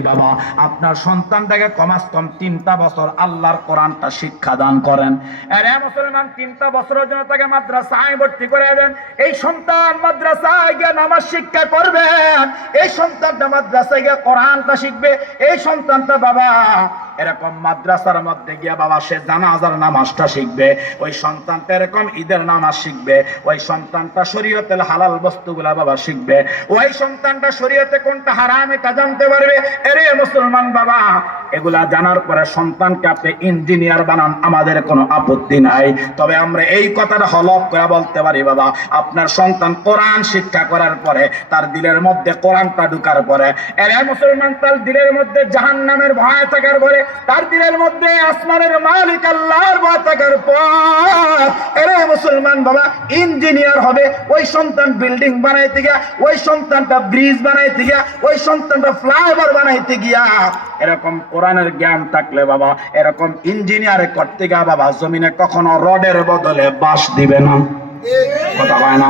বাবা আপনার সন্তানটাকে কমাস কম 3টা বছর আল্লাহর কোরআনটা শিক্ষা দান করেন। আরে মুসলমান 3টা বছরের জন্য তাকে মাদ্রাসায় ভর্তি করে দেন। এই সন্তান মাদ্রাসায় গিয়ে নামাজ শিক্ষা করবেন, এই সন্তানটা মাদ্রাসায় গিয়ে কোরআনটা শিখবে। এই সন্তানটা বাবা এরকম মাদ্রাসার মধ্যে গিয়ে বাবা সে জানাজার নামাজটা শিখবে, ওই সন্তানটা এরকম ঈদের নামাজ শিখবে, ওই সন্তানটা শরীয়তের হালাল বস্তুগুলা বাবা শিখবে, ওই সন্তানটা শরীয়তে কোনটা হারাম এটা জানতে পারবে। এরে মুসলমান বাবা এগুলা জানার পরে সন্তানকে আপনি ইঞ্জিনিয়ার বানান, আমাদের কোনো আপত্তি নাই। তবে আমরা এই কথাটা হলফ করে বলতে পারি বাবা আপনার সন্তান কোরআন শিক্ষা করার পরে তার দিলের মধ্যে কোরআনটা ঢুকার পরে, এরে মুসলমান তার দিলের মধ্যে জাহান্নামের ভয় থাকার পরে, তার দিলের মধ্যে আসমানের মালিক আল্লাহর ভয় থাকার পর এরে মুসলমান বাবা ইঞ্জিনিয়ার হবে। ওই সন্তান বিল্ডিং বানাইতে গিয়া, ওই সন্তানটা ব্রিজ বানাইতে গিয়া, ওই সন্তানটা ফ্লাইওভার বানাইতে গিয়া এরকম কোরআনের জ্ঞান থাকলে বাবা এরকম ইঞ্জিনিয়ার করতে গিয়া বাবা জমিনে কখনো রডের বদলে বাঁশ দিবে না। কথা হয় না?